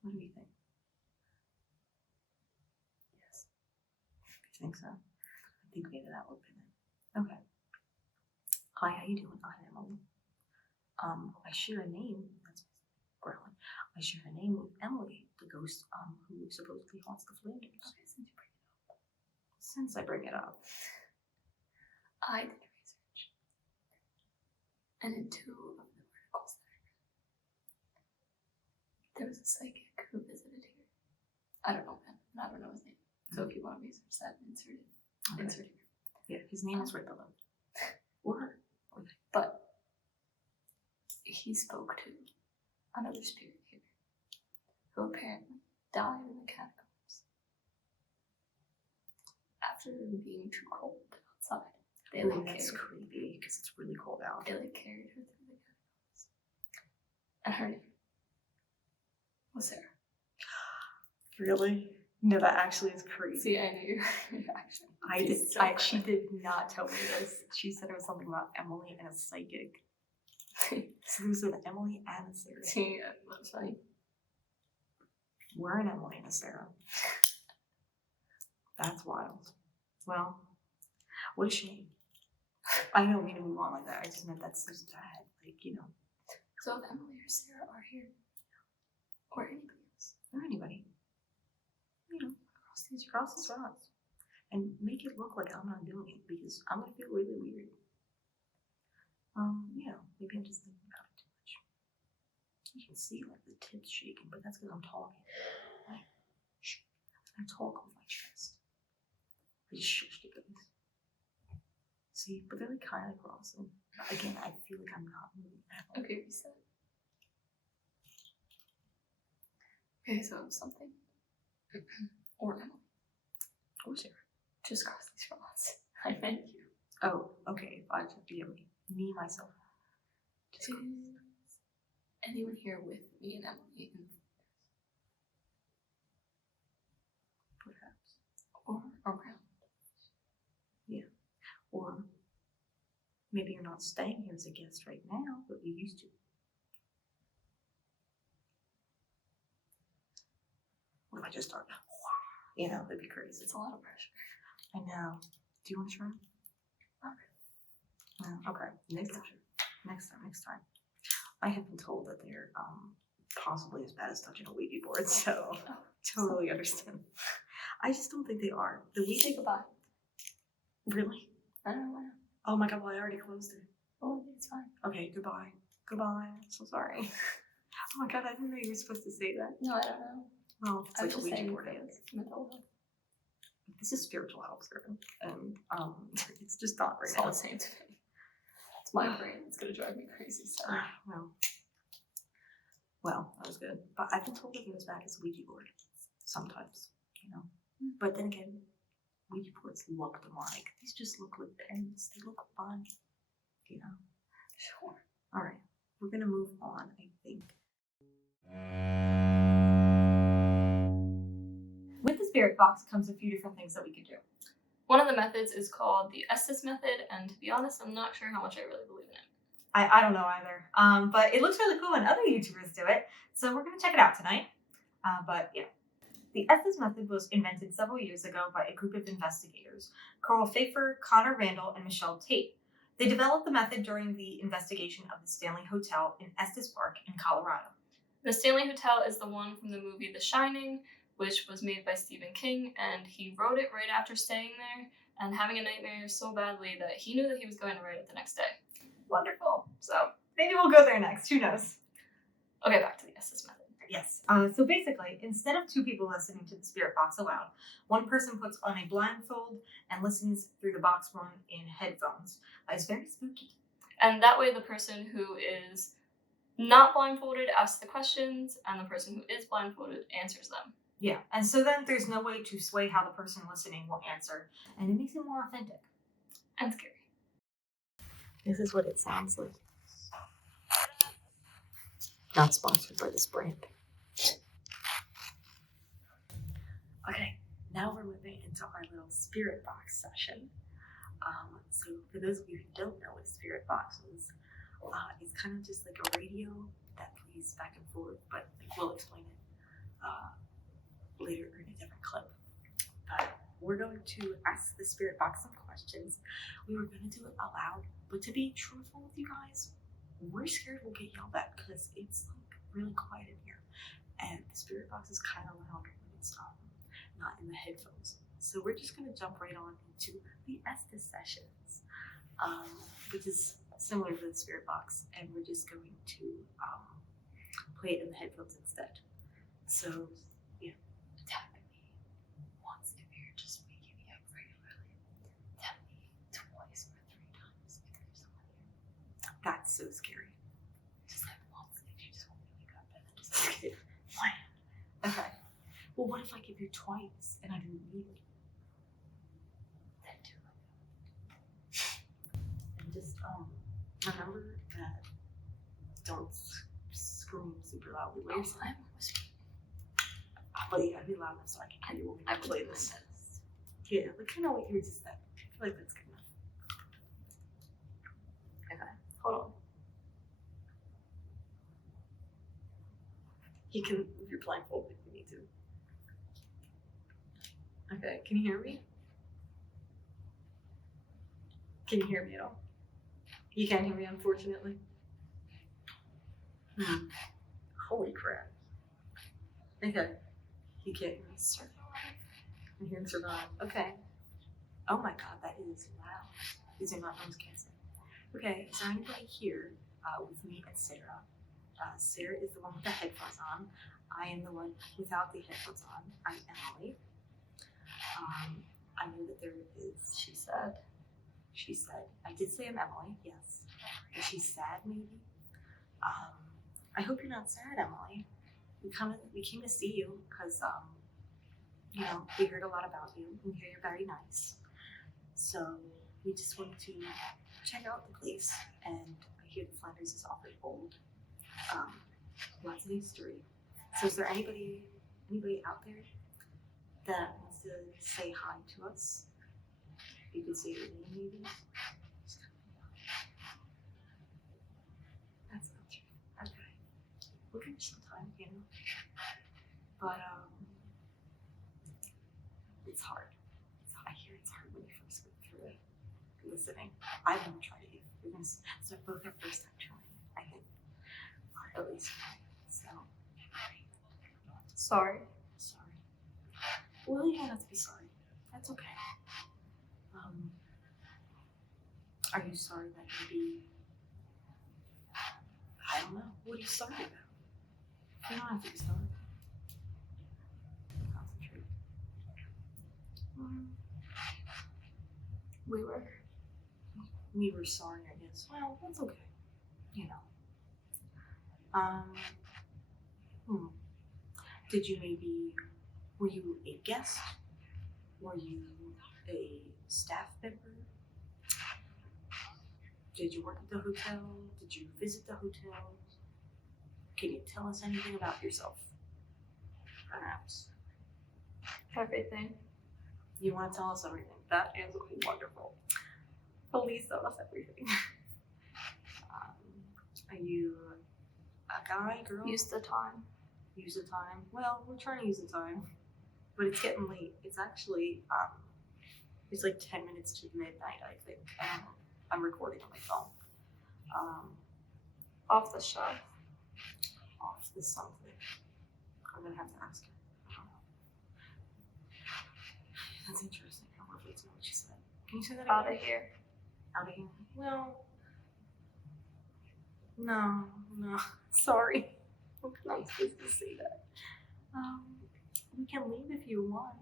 What do you think? Yes. You think so? I think maybe that would be it. Okay. Hi, how you doing? I'm Emily. I share a name. That's growling. I share a name with Emily, the ghost who supposedly haunts the Flanders. Okay, Since I bring it up. I did research. And in 2 of the articles that I read, there was a psychic who visited here. I don't know when, and I don't know his name. So if you want to research that, insert it. Okay. Yeah, his name is right below. Or her. he spoke to another spirit here, who apparently died in the catacombs. After being too cold outside, they That's creepy because it's really cold out. They carried her through the catacombs. And her name was Sarah. Really? No, that actually is crazy. See, I knew your reaction. She did not tell me this. She said it was something about Emily and a psychic. So there's an Emily and a Sarah. See, that's funny. We're an Emily and a Sarah. That's wild. Well, what a shame. I don't mean to move on like that. I just meant that's so sad. Like, you know. So if Emily or Sarah are here, or anybody else, Or anybody. You know, cross these rods. And make it look like I'm not doing it because I'm gonna feel really weird. You know, maybe I'm just thinking about it too much. You can see like the tits shaking, but that's because I'm talking. I talk with my chest. I just shushed it. See, but they're like kind of crossing. Again, I feel like I'm not moving at all. okay, reset. Okay, so something. Or Emily. Or Sarah. Just cross these rods. I meant you. Oh, okay. I have to be me, myself. Just Is anyone here with me and Emily? perhaps. Or around? Yeah. Or maybe you're not staying here as a guest right now, but you used to. What if I just start? You know, that'd be crazy. It's a lot of pressure. I know. Do you want to try? No. Okay. Next time. I have been told that they're possibly as bad as touching a Ouija board, so totally understand. I just don't think they are. The Ouija. Say goodbye. Really? I don't know why. Oh my god, well I already closed it. Oh, it's fine. Okay, goodbye. I'm so sorry. Oh my god, I didn't know you were supposed to say that. No, I don't know. Well, it's I like was a just Ouija saying board, I guess. mental health. This is spiritual help, serving, and it's just not right It's all now. the same to me. It's my brain. It's gonna drive me crazy. Sorry. Well, that was good. But I've been told that it goes back as a Ouija board. Sometimes, you know. But then again, Ouija boards look demonic. These just look like pens. They look fun. You know. Sure. Alright. We're gonna move on, I think. With the spirit box comes a few different things that we could do. One of the methods is called the Estes method, and to be honest, I'm not sure how much I really believe in it. I don't know either. But it looks really cool when other YouTubers do it, so we're gonna check it out tonight. But yeah. The Estes method was invented several years ago by a group of investigators, Carl Pfeiffer, Connor Randall, and Michelle Tate. They developed the method during the investigation of the Stanley Hotel in Estes Park in Colorado. The Stanley Hotel is the one from the movie The Shining, which was made by Stephen King, and he wrote it right after staying there and having a nightmare so badly that he knew that he was going to write it the next day. Wonderful. So maybe we'll go there next. Who knows? Okay, back to the Estes method. Yes. So basically, instead of two people listening to the spirit box aloud, one person puts on a blindfold and listens through the box one in headphones. It's very spooky. And that way the person who is not blindfolded asks the questions, and the person who is blindfolded answers them. Yeah, and so then there's no way to sway how the person listening will answer, and it makes it more authentic. And scary. This is what it sounds like. Not sponsored by this brand. Okay, now we're moving into our little spirit box session. So for those of you who don't know what spirit box is, it's kind of just like a radio that plays back and forth, but we'll explain it later in a different clip. But we're going to ask the spirit box some questions. We were going to do it aloud, but to be truthful with you guys, we're scared we'll get yelled at because it's like really quiet in here, and the spirit box is kind of loud when it's not in the headphones. So we're just going to jump right on into the Estes sessions, which is similar to the spirit box, and we're just going to play it in the headphones instead. So yeah. Tap me once if you're just waking me up regularly. Tap me twice or 3 times if there's someone here. That's so scary. Just let Well, what if I give you twice and I didn't need it? Then do it. And just remember that don't scream super loudly. What you're saying? But you gotta be loud enough so I can hear you when we play this. Yeah, but kind of what you just said. I feel like that's good enough. Okay, hold on. You can move your blindfold if you need to. Okay, can you hear me? Can you hear me at all? You can't hear me, unfortunately. Holy crap. Okay. You can't hear me. Survive. I'm hearing survive. Okay. Oh my god, that is loud. These are not noise canceling. Okay, is there anybody here with me and Sarah? Sarah is the one with the headphones on. I am the one without the headphones on. I'm Emily. I know that there is, she said. I did say I'm Emily, yes. Is she sad, maybe? I hope you're not sad, Emily. We came to see you because, you know, we heard a lot about you. We hear you're very nice. So we just wanted to check out the place, and I hear the Flanders is awfully old. Lots of history. So is there anybody out there that wants to say hi to us? You could say your name, maybe. That's not true. Okay. We'll give you some time, you know. But it's hard. I hear it's hard when you first go through it. Listening. I've never tried it either. So both our first time trying, I think. Or at least so. Sorry. Well, you don't have to be sorry. That's okay. Are you sorry that maybe, I don't know, what are you sorry about? You don't have to be sorry. Concentrate. We were sorry, I guess. Well, that's okay. You know. Did you were you a guest? Were you a staff member? Did you work at the hotel? Did you visit the hotel? Can you tell us anything about yourself? Perhaps. Everything. You want to tell us everything? That is wonderful. Please tell us everything. Are you a guy, girl? Use the time. Use the time? Well, we're trying to use the time, but it's getting late. It's actually, it's like 10 minutes to midnight, I think. I'm recording on my phone. Off the shelf. Off the something. I'm gonna have to ask her. I don't know. That's interesting. I don't know if it's what she said. Can you say that again? Out of here. Out of here? Well, no. Sorry. I'm not supposed to say that. We can leave if you want.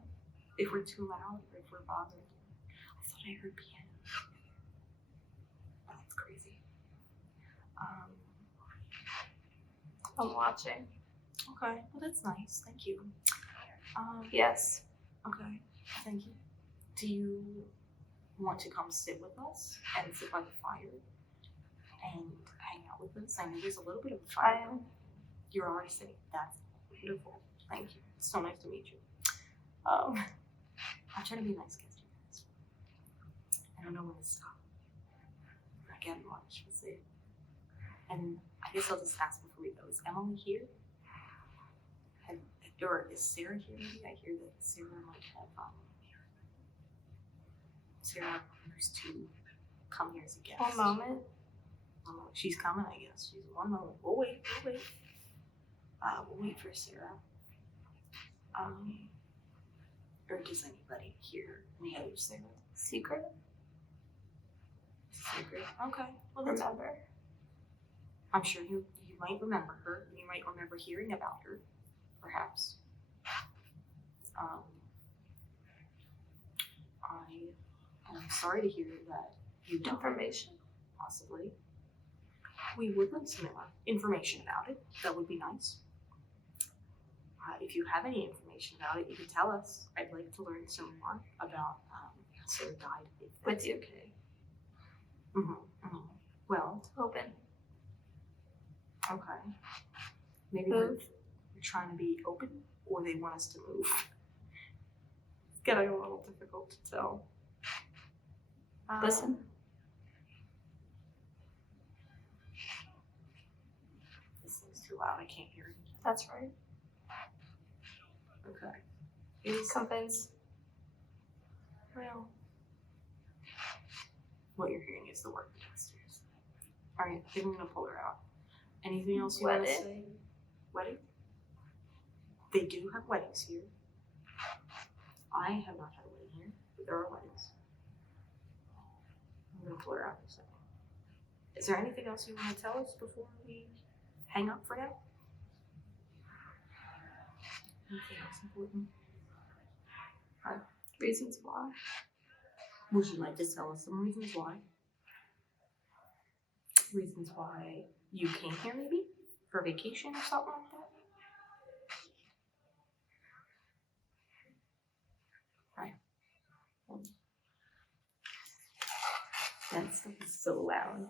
If we're too loud or if we're bothered. I thought I heard piano. That's crazy. I'm watching. Okay, well that's nice. Thank you. Yes. Okay, thank you. Do you want to come sit with us and sit by the fire and hang out with us? I know there's a little bit of a fire. I am. You're already sitting. That's beautiful. Thank you. It's so nice to meet you. I'm trying to be a nice guest, you guys. I don't know when to stop. Not getting much. We'll see. And I guess I'll just ask before we go. Is Emily here? Or is Sarah here? Maybe I hear that Sarah might have. Sarah used to come here as a guest. One moment. She's coming, I guess. She's one moment. We'll wait. We'll wait for Sarah. Or does anybody here? Any other Sarah? Secret. Secret. Okay. Well, that's Remember. I'm sure you might remember her. You might remember hearing about her, perhaps. I'm sorry to hear that you don't. Information. Possibly. We would like some information about it. That would be nice. if you have any information about it, you can tell us. I'd like to learn some more about Sarah died, if that's With you. okay. Well, Open. okay. Maybe Move. we're trying to be open, or they want us to move. It's getting a little difficult to tell. Listen. This seems too loud. I can't hear you. That's right. Okay. It is Compass. well. What you're hearing is the work downstairs. All right, I think I'm gonna pull her out. Anything else you want to Wedding. say? Wedding? They do have weddings here. I have not had a wedding here, but there are weddings. I'm gonna pull her out in a second. Is there anything else you want to tell us before we hang up for now? Anything else important? Reasons why. Would you like to tell us some reasons why? Reasons why you came here, maybe? For vacation or something like that? Right. That stuff is so loud.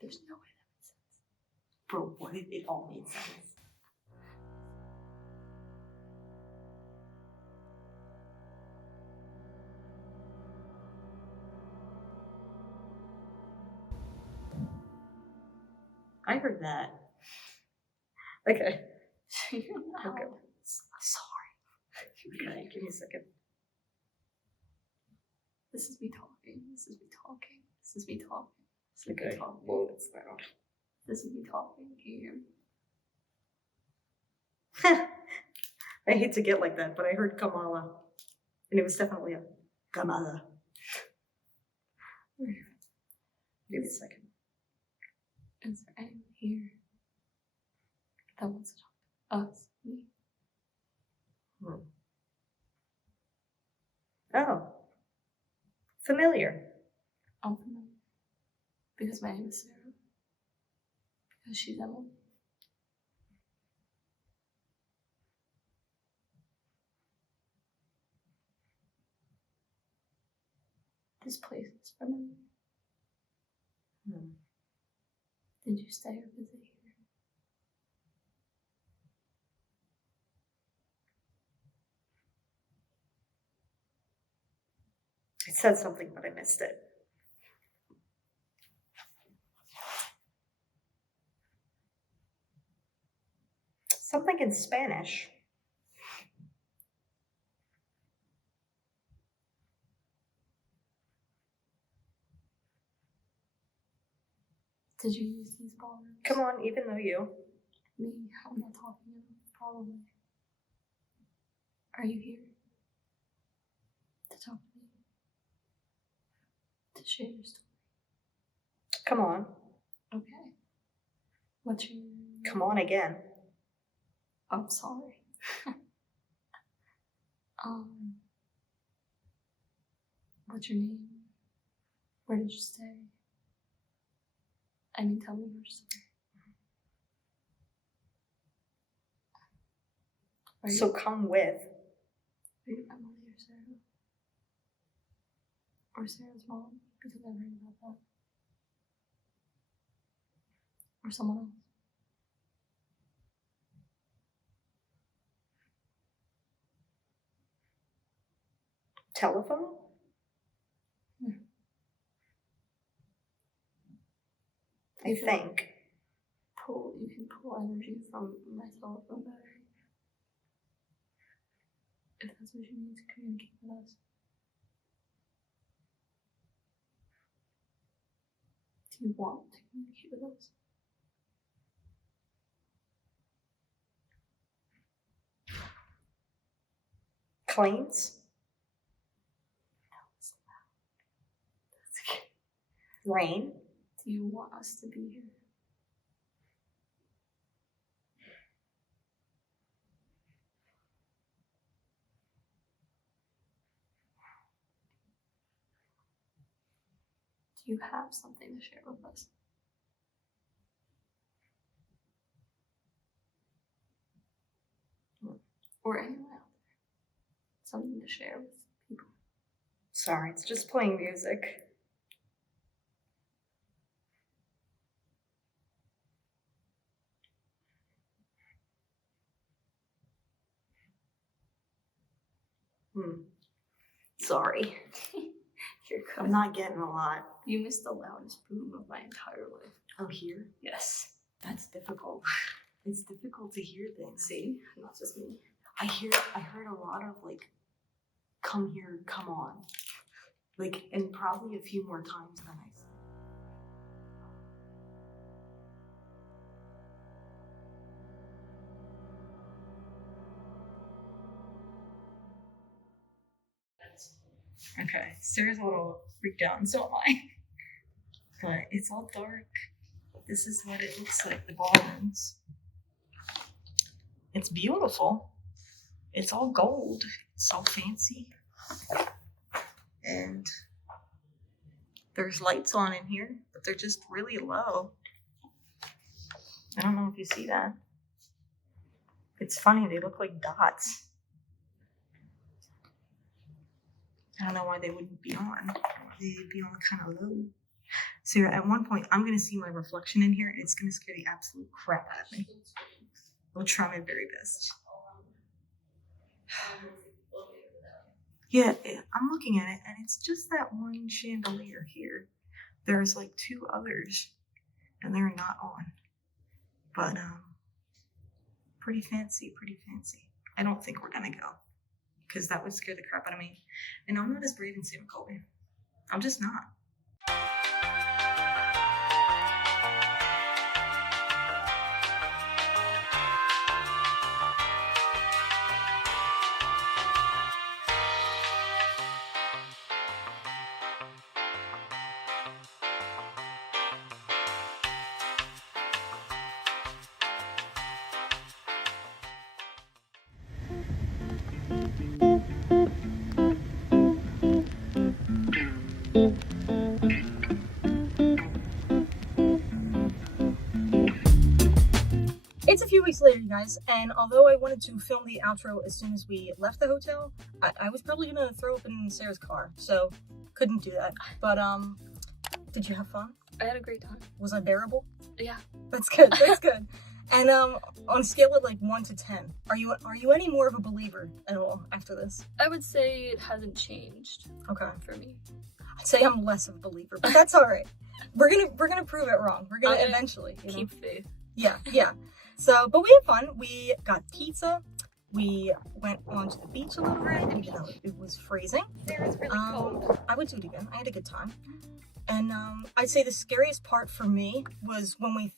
There's no way that makes sense. Bro, what if it all made sense? I heard that. Okay. You're loud. Okay. Sorry. Okay, give me a second. This is me talking. This is me talking. This is me talking. This is me Okay. talking. Whoa, that's loud. This is me talking. Can you hear me? I hate to get like that, but I heard Kamala. And it was definitely a Kamala. Give me a second. Is there anyone here that wants to talk to us? Me? Oh. Familiar. I'm familiar. Because my name is Sarah. Because she's Emily. This place is familiar. Did you stay or visit here? It said something, but I missed it. Something in Spanish. Did you use these ballrooms? Come on, even though you. Me, I'm not talking enough, probably. Are you here to talk to me? To share your story? Come on. Okay. What's your... Come on again. I'm sorry. What's your name? Where did you stay? I mean, tell me your story. So come with. Are you Emily or Sarah? Or Sarah's mom? Because I've heard about that. Or someone else. Telephone? I think. You can pull energy from my telephone battery. If that's what you need to communicate with us. Do you want to communicate with us? Claims? That's loud. That's okay. Rain? Do you want us to be here? Do you have something to share with us? or anyone out there. Something to share with people. Sorry, it's just playing music. Sorry. Here I'm comes. not getting a lot. You missed the loudest boom of my entire life. Oh, here? Yes. That's difficult. It's difficult to hear things. See? Not just me. I heard a lot of like, come here, come on. Like, and probably a few more times than I said. Okay, Sarah's a little freaked out, and so am I. But it's all dark. This is what it looks like, the ballrooms. It's beautiful. It's all gold. It's all fancy. And there's lights on in here, but they're just really low. I don't know if you see that. It's funny, they look like dots. I don't know why they wouldn't be on. They'd be on kind of low. So at one point, I'm going to see my reflection in here, and it's going to scare the absolute crap out of me. I'll try my very best. Yeah, I'm looking at it, and it's just that one chandelier here. There's like two others, and they're not on. But, pretty fancy, pretty fancy. I don't think we're going to go, because that would scare the crap out of me. And I'm not as brave as Sam and Colby. I'm just not. It's a few weeks later, you guys, and although I wanted to film the outro as soon as we left the hotel, I was probably gonna throw up in Sarah's car, so couldn't do that. But did you have fun? I had a great time. Was I bearable? Yeah. That's good. That's good. And on a scale of like 1 to 10, are you any more of a believer at all after this? I would say it hasn't changed. Okay. For me. I'd say I'm less of a believer, but that's all right. We're gonna prove it wrong. We're gonna eventually. You know? Keep faith. Yeah. So, but we had fun. We got pizza. We went onto the beach a little bit, even though it was freezing. There was really cold. I would do it again. I had a good time. And I'd say the scariest part for me was when we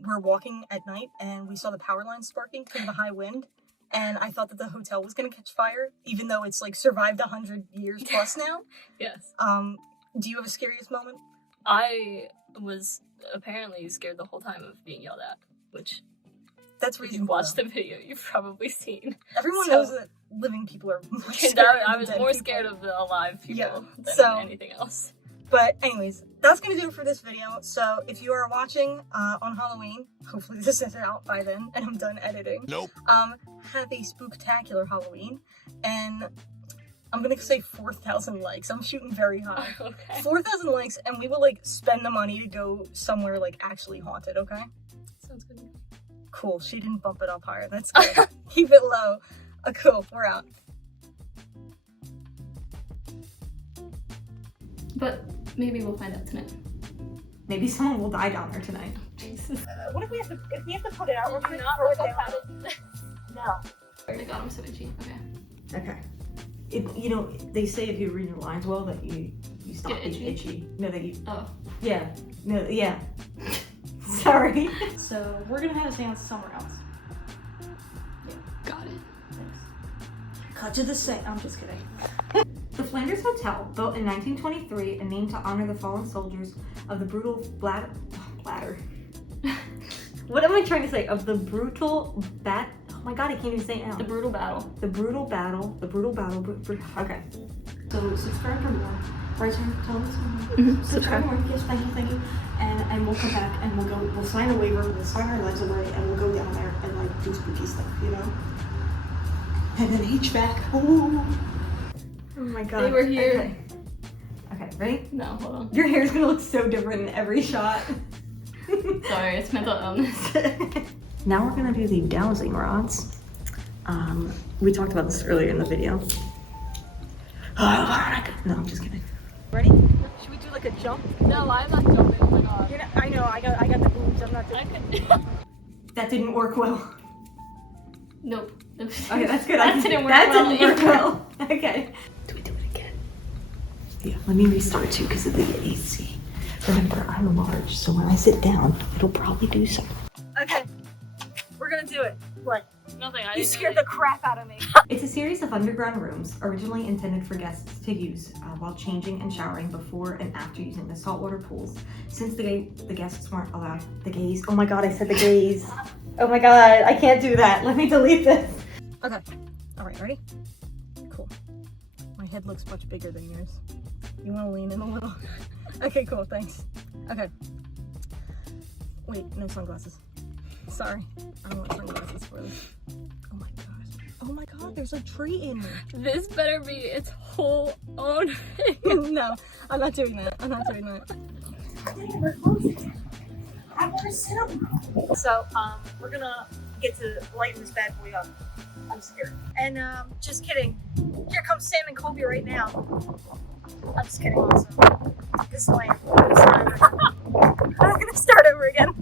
were walking at night and we saw the power lines sparking because of the high wind. And I thought that the hotel was going to catch fire, even though it's like survived 100 years plus now. Yes. Do you have a scariest moment? I was apparently scared the whole time of being yelled at, which That's if you reasonable. watched the video, you've probably seen. Everyone So- knows that living people are more And scary I than was dead more people. scared of the alive people Yeah, than so- anything else. But anyways, that's going to do it for this video. So if you are watching on Halloween, hopefully this is out by then and I'm done editing. Nope. Have a spooktacular Halloween. And I'm going to say 4,000 likes. I'm shooting very high. Okay. 4,000 likes and we will like spend the money to go somewhere like actually haunted, okay? Sounds good. Cool. She didn't bump it up higher. That's good. Keep it low. Cool. We're out. But maybe we'll find out tonight. Maybe someone will die down there tonight. Jesus. What if we have to put it out real quick? Not for worth what they it. want? No. Oh my god, I'm so itchy. Okay. Okay. You know, they say if you read your lines well that you stop Get being itchy. No, that you. Oh. Yeah. No. Yeah. Sorry. So we're gonna have a seance somewhere else. Got it. Cut to the set. I'm just kidding. The Flanders Hotel, built in 1923 and named to honor the fallen soldiers of the brutal bladder. What am I trying to say? Of the brutal bat. Oh my god, I can't even say it now. The brutal battle. The brutal battle. Okay. So subscribe for more. Right, tell us. Subscribe for more. Yes, thank you. And we'll come back and we'll sign a waiver, we'll sign our lives away, and we'll go down there and like do spooky stuff, you know? and an HVAC. Oh my god. They were here. Okay. Okay, ready? No, hold on. Your hair's gonna look so different in every shot. Sorry, it's mental illness. Now we're gonna do the dowsing rods. We talked about this earlier in the video. No, I'm just kidding. Ready? Should we do like a jump? No, I'm not jumping. Oh my god. You're not, I know, I got the boobs. I'm not doing it. That didn't work well. Nope. Okay, that's good. That didn't work that well. didn't work well. Okay. Do we do it again? Yeah, let me restart too because of the AC. Remember, I'm large, so when I sit down, it'll probably do something. Okay, we're gonna do it. What? Nothing. You scared the crap out of me. It's a series of underground rooms originally intended for guests to use while changing and showering before and after using the saltwater pools. Since the guests weren't allowed the gaze. Oh my god, I said the gaze. Oh my god, I can't do that. Let me delete this. Okay. All right, ready? Cool. My head looks much bigger than yours. You want to lean in a little? Okay, cool. Thanks. Okay. Wait, no sunglasses. Sorry. I don't want sunglasses for this. Oh my gosh. Oh my god, there's a tree in here. This better be its whole own thing. No, I'm not doing that. I'm not doing that. I want to sit up. So, we're gonna get to lighten this bad boy up. I'm scared. And, just kidding. Here comes Sam and Colby right now. I'm just kidding also. This is lame. I'm gonna start over again.